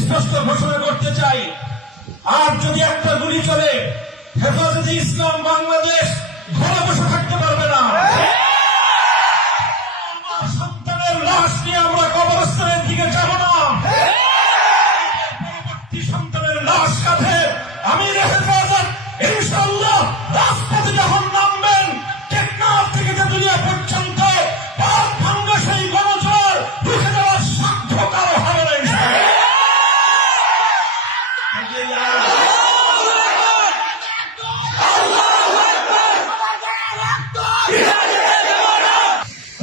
স্পষ্ট ঘোষণা করতে চাই, আর যদি একটা গুলি চলে, হেফাজতে ইসলাম বাংলাদেশ ঘরে বসে থাকতে পারবে না। সন্তানের লাশ নিয়ে আমরা কবরস্থানের দিকে যাব না। পরবর্তী সন্তানের লাশ কাঁধে আমির হেফাজত ইনশাআল্লাহ রাজপথে যখন নামবেন, টেকনাফ থেকে তেতুলিয়া পর্যন্ত পাক ভাঙ্গা সেই গণজোয়ার রুখে দেওয়ার সাধ্য কারো হবে না।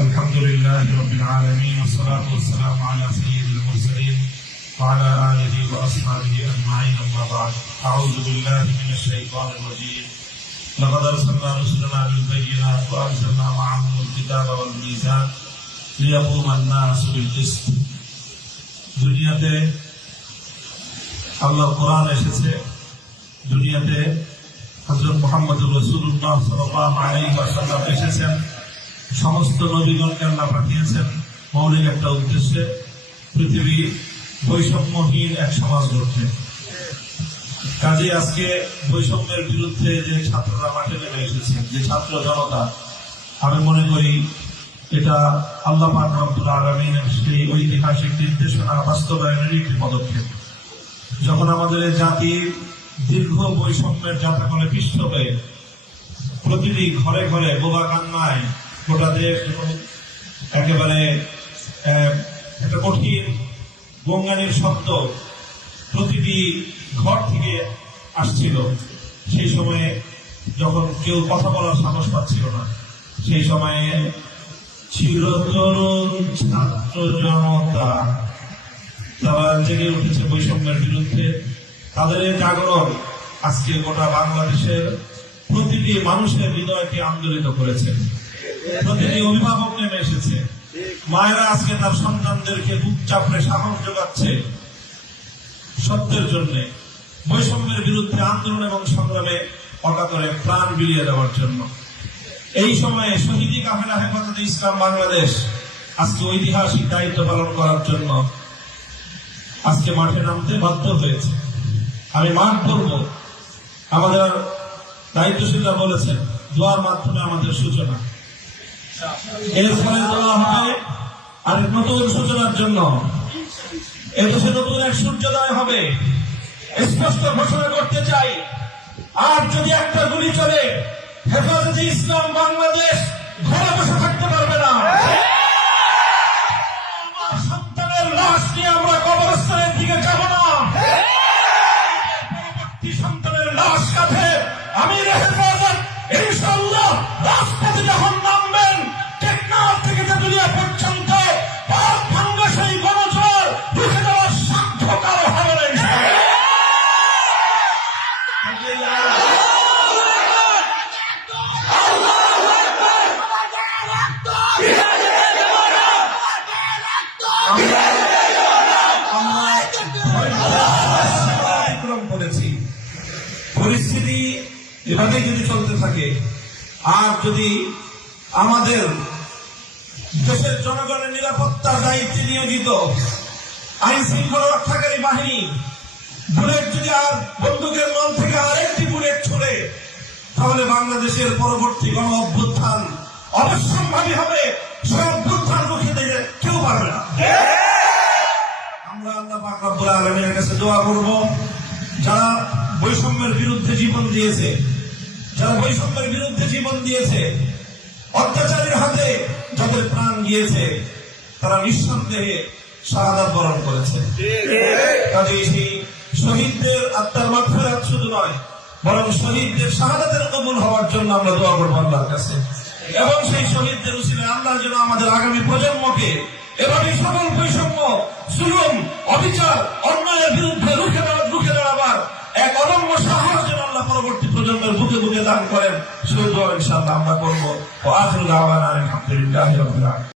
আলহামদুলিল্লাহ রাব্বিল আলামিন والصلاه والسلام على سيد المرسلين وعلى آله وأصحابه أجمعين أما بعد أعوذ بالله من الشيطان الرجيم لقد أرسلنا رسلنا بالبينات وأنزلنا معهم الكتاب والميزان ليقوم الناس بالقسط দুনিয়াতে আল্লাহর কোরআন এসেছে, দুনিয়াতে হযরত মুহাম্মদুর রাসূলুল্লাহ সাল্লাল্লাহু আলাইহি ওয়াসাল্লাম এসেছেন, সমস্ত নবীগণকে আল্লাহ পাঠিয়েছেন মৌলিক একটা উদ্দেশ্যে, পৃথিবী বৈষম্যহীন এক সমাজ গড়তে। কাজে আজকে বৈষম্যের বিরুদ্ধে যে ছাত্ররা মাঠে নেমে এসেছে, যে ছাত্র জনতা, আমি মনে করি এটা আল্লাহ পাক রব্বুল আলামিনের সেই ঐতিহাসিক নির্দেশনা বাস্তবায়নের একটি পদক্ষেপ। যখন আমাদের জাতি দীর্ঘ বৈষম্যের জাতাকলে পিষ্ট হয়ে প্রতিটি ঘরে ঘরে বোবা কান্নায় গোটা দেশ এবং একেবারে একটা কঠিন গঙ্গানির শব্দ প্রতিটি ঘর থেকে আসছিল, সেই সময়ে যখন কেউ কথা বলার সাহস পাচ্ছিল না, সেই সময়ে ছিল তরুণ ছাত্র জনতা, তারা জেগে উঠেছে বৈষম্যের বিরুদ্ধে। তাদের এই জাগরণ আজকে গোটা বাংলাদেশের প্রতিটি মানুষের হৃদয়কে আন্দোলিত করেছে। প্রতিটি অভিভাবক নেমে এসেছে, মায়েরা আজকে তার সন্তানদেরকে বুক চাপড়ে সাহস যোগাচ্ছে সত্যের জন্য, বৈষম্যের বিরুদ্ধে আন্দোলন এবং সংগ্রামে অকাতরে প্রাণ বিলিয়ে দেওয়ার জন্য। এই সময়ে শহীদি কাফেলা হেফাজতে ইসলাম বাংলাদেশ আজকে ঐতিহাসিক দায়িত্ব পালন করার জন্য আজকে মাঠে নামতে বাধ্য হয়েছে। আমি মাঠ করব, আমাদের দায়িত্বশীলরা বলেছেন দোয়ার মাধ্যমে আমাদের সূচনা, এর ফলে দোয়া হবে আরেক নতুন সূচনার জন্য, এদেশে নতুন এক সূর্যোদয় হবে। স্পষ্ট ঘোষণা করতে চাই, আর যদি একটা গুলি চলে, হেফাজতে ইসলাম বাংলাদেশ ঘরে বসে থাকতে পারবে না। সন্তানের লাশ নিয়ে আমরা কবরস্থানের দিকে যাব না। পরবর্তী সন্তানের লাশ কাঁধে আমির হেফাজত ইনশাআল্লাহ রাজপথে যখন নামবেন, টেকনাফ থেকে তেতুলিয়া পর্যন্ত পাক ভাঙ্গা সেই গণজোয়ার রুখে দেওয়ার সাধ্য কারো হবে না। পরিস্থিতি এভাবে যদি চলতে থাকে, আর যদি আমাদের দেশের জনগণের নিরাপত্তার দায়িত্বে নিয়োজিত আইন শৃঙ্খলা রক্ষাকারী বাহিনী বুলেট যদি আর বন্দুকের নল থেকে আরেকটি বুলেট ছুড়ে, তাহলে বাংলাদেশের পরবর্তী গণ অভ্যুত্থান অবশ্যম্ভাবী হবে। সে অভ্যুত্থান রুখে দিতে কেউ পারবে না। আমরা আল্লাহ পাক রব্বুল আলামিনের কাছে দোয়া করব, যারা বৈষম্যের বিরুদ্ধে জীবন দিয়েছে, যারা বৈষম্যের বিরুদ্ধে জীবন দিয়েছে, অত্যাচারীর হাতে যাদের প্রাণ গিয়েছে, তারা নিঃসন্দেহে শাহাদাত বরণ করেছে। কাজেই সেই শহীদদের আত্মার মাগফিরাত শুধু নয়, বরং শহীদদের শাহাদাতের কবুল হওয়ার জন্য আমরা দোয়া করবো আল্লাহর কাছে, এবং সেই শহীদদের উসিলায় আল্লাহ যেন আমাদের আগামী প্রজন্মকে এভাবে সকল বৈষম্য, জুলুম, অবিচার, অন্যায়ের বিরুদ্ধে রুখে দাঁড়াবার এক অদম্য সাহস যেন আল্লাহ পরবর্তী প্রজন্মের বুকে বুকে দান করেন। সেই দোয়া ইনশাআল্লাহ আমরা করবো। ওয়া আখিরু দাওয়ানা আলহামদুলিল্লাহি রাব্বিল আলামিন।